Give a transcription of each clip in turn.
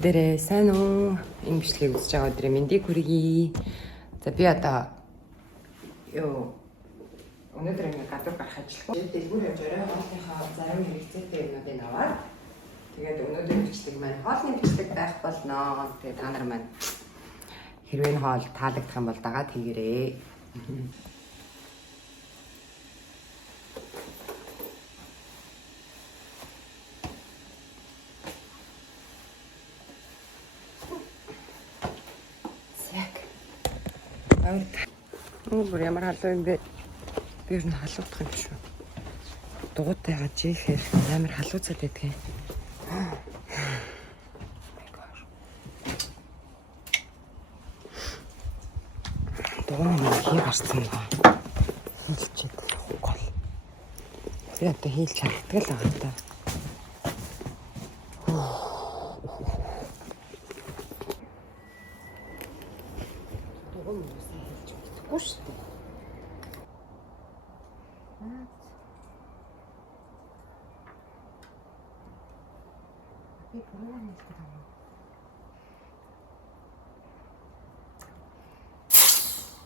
бүгдээрээ сайн уу? Энэ бичлэгийг үзэж байгаа өдрийн мэндийг хүргэе. За би одоо өнөөдөр ингээ гадуур гарах ажилгүй. Дэлгүүр хэмжээрээ хоолныхоо зарим хэрэгцээтэй юмнуудыг аваад тэгээд өнөөдрийн бичлэг маань хоолны бичлэг байх болно. Тэгээд та нар маань хэрвээ энэ хоол таалагдах юм бол дагаад хийгээрэй. Бүр ямар халуун юм бэ? Би ер нь халуудах юм шүү. Дугуйтай гаж ихээр амар халууцаад байдаг юм. Дугуй нь хий гарсан ба. Хэлчихэд гол. Би одоо хийл чаддаг л байгаа та.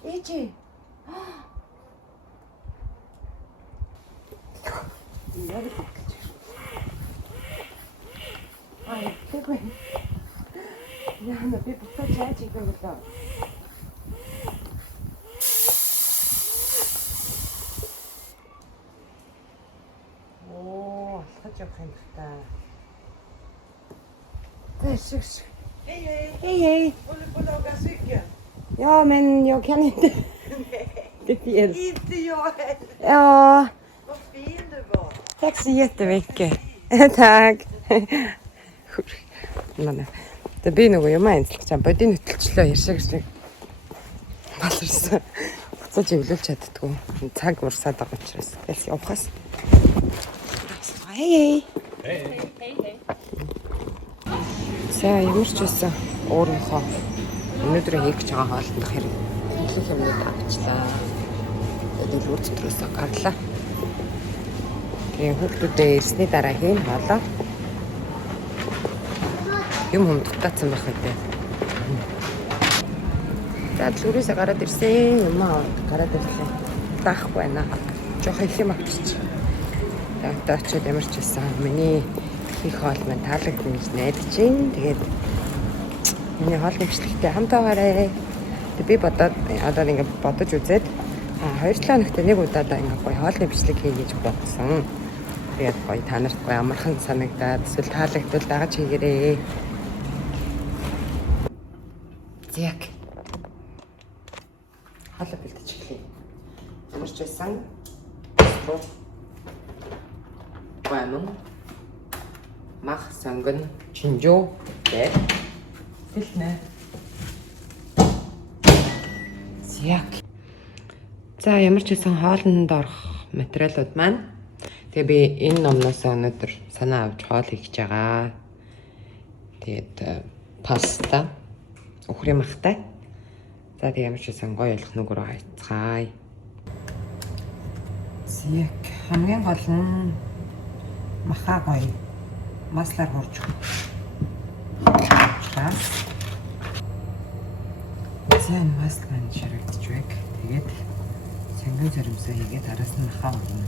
Ичи. Яг тэгж. Ай, тэгвэ. Яна би бутаа чааж игэх болоо. Алхаж явах юм та. Тэшш. Hej. Håller på att laga cykeln. Ja, men jag kan inte. Det är fel. Inte jag heller. Ja. Vad fin du var. Tack så jättemycket. Tack. Det blir nog юм анзлах бодийн хөтөлчлөө яшаагч баларсан. Буцаж өвлүүлж чаддгүй. Цаг урсаад байгаа учраас. Тэгэл явахаас. Хей. За ямар ч байсан өөрийнхөө өнөөдөр хийх гэж байгаа хоолтох хэрэг хэлэх юмнууд авчлаа. Дэлгүүр дотросоо гарлаа. Тэгээ хүүхдүүдээ ирсний дараа хийн хоолоо. Юм дутаацсан байх үү. За дэлгүүрээсээ гараад ирсэн юм аа. Гараад ирлээ. Даахгүй байна. Жохо их юм авчиж. Одоо очиод ямар ч байсан миний их хоол маань таалагдсан гэж найдаж байна. Тэгээд миний хоолны бичлэгтэй хамт байгаарай. Тэгээд би бодоод одоо ингэ бодож үзээд 2-7 хоногт нэг удаадаа ингэ гоё хоолны бичлэг хий гэж бодсон. Тэгээд гоё та нарт гоё амархан санагдаад эсвэл таалагдвал дагаж хийгээрэй. Зяг. Хоолой бэлдэж эхлэе. Ямар ч байсан Баймон мах санган чинжоо гэх хэлнэ. Зяг. За ямар ч байсан хоолнд орох материалууд маань тэгээ би энэ номноос өнөөдөр санаа авч хоол хийж байгаа. Тэгээд паста, өхрийн махтай. За тэг ямар ч байсан гоё болох нүгрөө хайцгаая. Зяг. Хамгийн гол нь махаа гоё маслаар хурж чаас зэн масл маань ширэгдэж байг. Тэгээд санган заримсаа хийгээд араас нь махаа урна.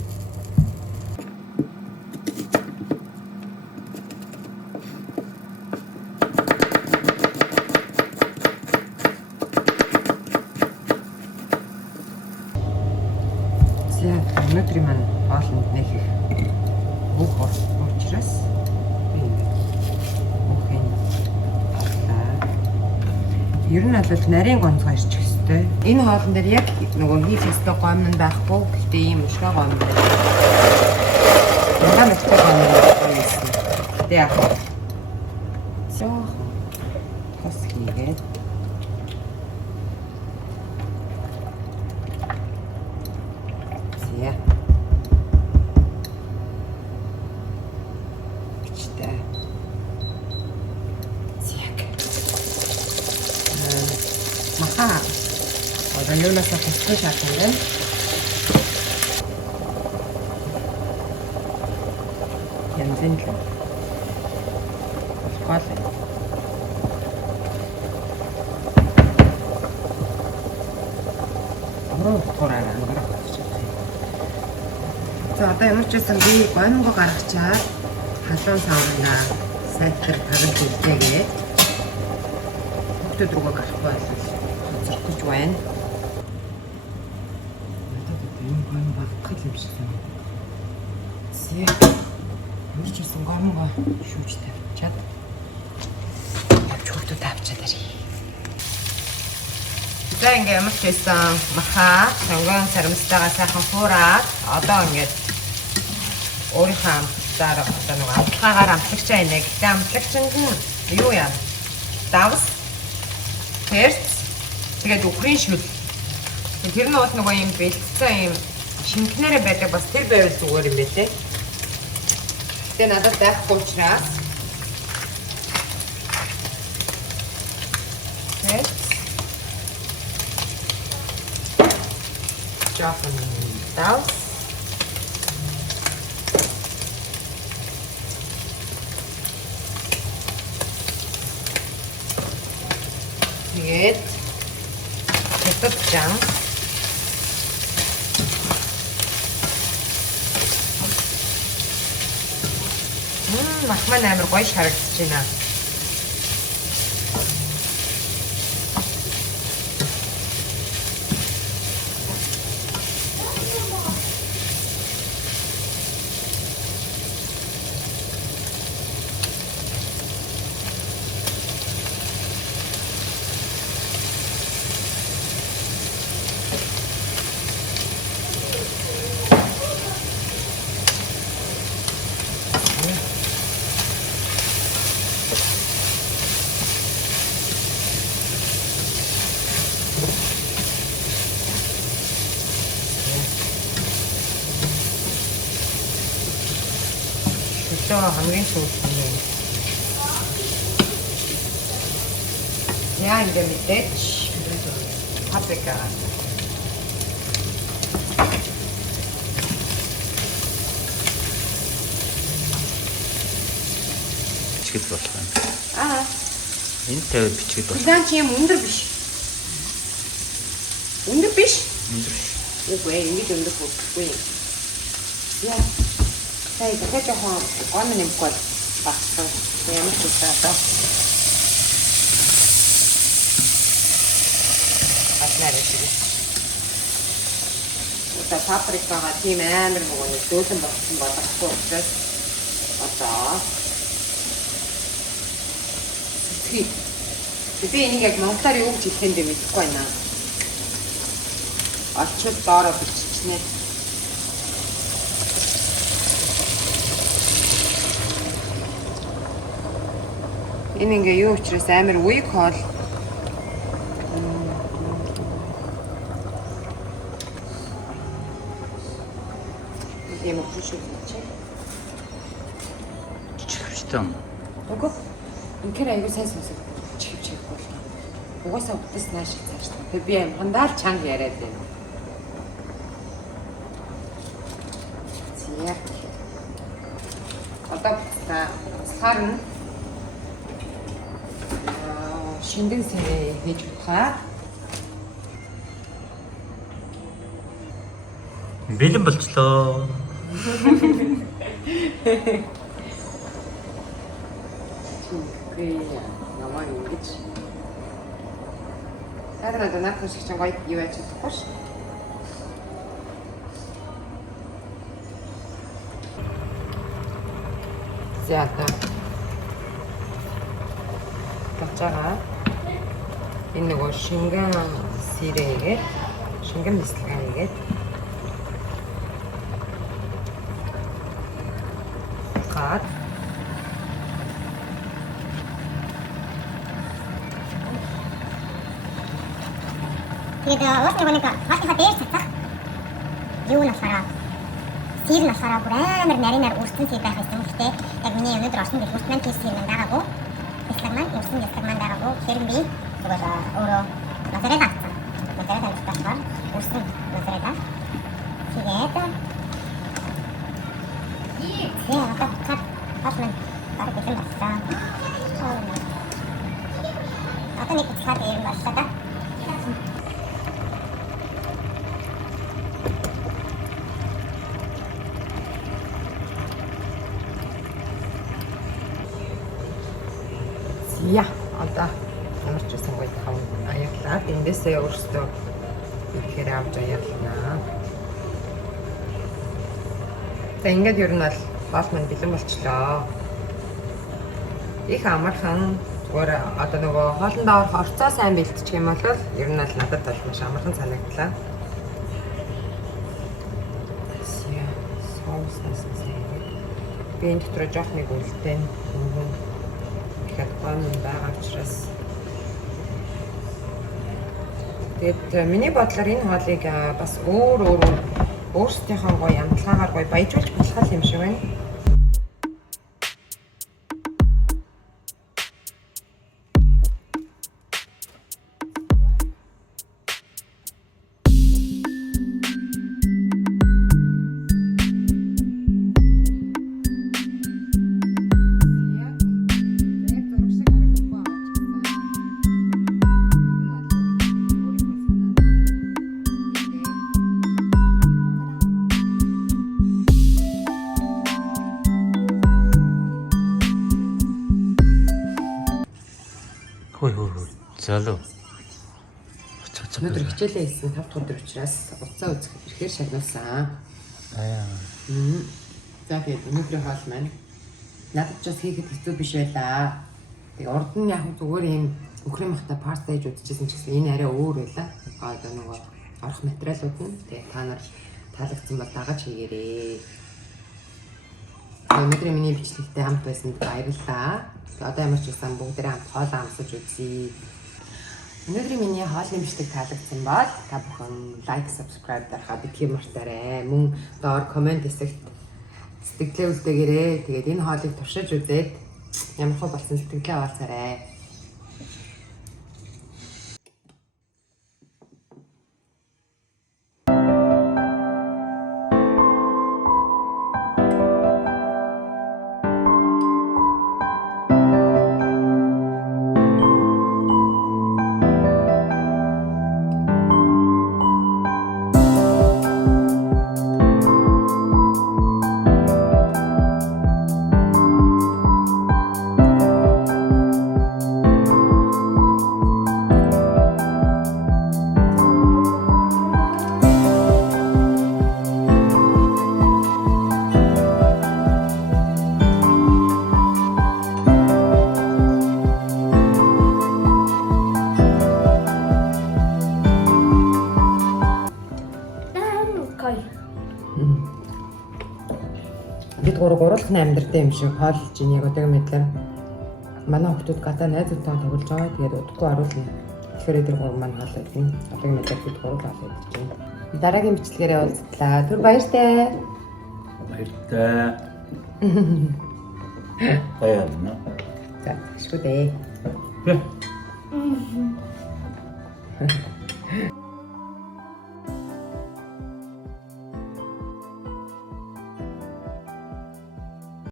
За өнөөдрийн маань хоолнд нэг их бүх учраас ер нь бол нарийн гонцгой ирчих хэвээр. Энэ хоолн дээр яг нөгөө хийх ёстой гомн нь байхгүй. Гэхдээ ийм ушгаа гомн байна. Манай мэтгэж гомн байсан. Тэ яах вэ? Зөө. Хос хийгээд. Зя. Бичтэй. Маха. Одоо юунаас хасчих шаардсан юм. Янзын л. Гол. хураар ангарах болж байна. За одоо ямар ч байсан би гомго гаргачаад халуун савнаа сайтар тарилж үлдээгээд хүүхдүүд рүүгээ гарахгүй байлаа. Зогсож гэж байна. Надад энэ гомго багах юм шиг байна. Зэ ямар ч байсан гомго шүүж тавьчаад явж хүүхдүүд авчаад ирье. За ингээ ямар ч байсан маха сонгон сарамстайгаа сайхан хуураад одоо ингээд өөрийнхөө амтлаар одоо нэг амтлагаар амтлагч байна. Гэхдээ амтлагчинд нь юу яа? Давс, перц, тэгээд үхрийн шүл. Тэр нь бол нөгөө юм бэлтцэн юм шинкнэрэ байдаг бас тэр байвал зүгээр юм байлээ. Тэгээд надад байхгүй учраас жоохон давс. Тэгээд ketchup. Махман амар гоё шарагдаж байна. хамгийн сүүлд нь. Яа ингэ мэдээч паприка. Бичгэд болох юм. Энэ тавиад бичгэд болох. Удаан чи юм өндөр биш. Өндөр биш? Өндөр. Үгүй ээ, ингэж өндөр болохгүй. Яа. Сая дахиад жоохон гомн нэмэхгүй багтсан. Ямар ч үсээ одоо. Атлаарэ шиг. Одоо паприкагаа тийм амар нөгөө дөөлөн болсон болохгүй учраас одоо би энийг яг монголоор юу гэж хэлэх юм бэ мэдэхгүй байна. Очоод доороо биччихнэ. Энэ ингээ юу учраас амар weak хол. Тийм үү шиг чи. Чивчтэй юм. Үгүй. Инхээр аягүй сайн сонсог. Чивчих бол. Угаасаа утас нааш цааш. Тэг би аим хандаар чанга яриад байна. Зяа. Одоо сарна шиндэн сэрээ хийж утгаа. Бэлэн болчлоо. Чүгэй намаа ингэж. Харин одоо наад шиг чинь гоё юу яаж чадахгүй ш. За та. Тачаа. Энэ нөгөө шингэн сэрээгээд шингэн бэлтгээгээд гад тэгээд уус нэг маска дээр цацах юу насараа сир насараа бүр амар нарийнаар үрсэн сир байх байсан гэхдээ яг миний өнөөдөр орсон гэх хүртэл маань тийм сир маань байгаагүй бэлэг маань үрсэн бэлэг маань байгаагүй тэр би зүгээр өөрөө насараа авсан насараа тавьчихсан үрсэн насараа тэгээд яа одоо хатман баг бэлэн болсон одоо нэг цаад юм боллоо да. Яа, одоо ямар ч байсан гоё тав аяглаад эндээсээ өөрсдөө ихээр авч аяглана. За ингээд ер нь бол хоол мань бэлэн болчлоо. Их амархан зүгээр одоо нөгөө хоолндоо орцоо сайн бэлтчих юм бол ер нь бол надад бол маш амархан санагдлаа. Би энэ дотор жоох нэг үлдэн ихэд гон байгаа учраас тэгээд миний бодлоор энэ хоолыг бас өөрсдийнхөө гоё амтлагаар гоё баяжуулж болох юм шиг байна. Хөөе. Залуу. Өнөөдөр хичээлээ хийсэн 5 дахь өдөр учраас уцаа үзэх ихээр шагнуулсан. За тэгээд өнөөдрийн хоол маань надад ч бас хийхэд хэцүү биш байлаа. Тэгээ урд нь яг зүгээр юм өхрийн махта паста хийж үзчихсэн ч гэсэн энэ арай өөр байлаа. Одоо нөгөө орох материалууд нь тэгээ та нар таалагдсан бол дагаж хийгээрэй. Өнөөдрийн миний бичлэгтэй хамт байсанд баярлалаа. Одоо ямар ч байсан бүгдээрээ хамт хоол амсаж үзье. Өнөөдрийн миний хоолны бичлэг таалагдсан бол та бүхэн лайк, subscribe дарахаа битгий мартаарай. Мөн доор комент хэсэгт сэтгэлээ үлдээгээрэй. Тэгээд энэ хоолыг туршиж үзээд ямар хөө болсон сэтгэлээ аваарай. Бид гурвалхан амьдртай юм шиг хоолж ийн яг одоо мэдлэр манай хүмүүс гадаа найзуудтай тоглож байгаа. Тэгээд удахгүй оруулна. Тэгэхээр эдгээр гурав маань хоол идэх. Одоо мэдлэр бид гурав хоол идэж байна. Дараагийн бичлэгээрээ уулзлаа. Түр баяртай. Баяртай. Баярна. За, шүү дээ.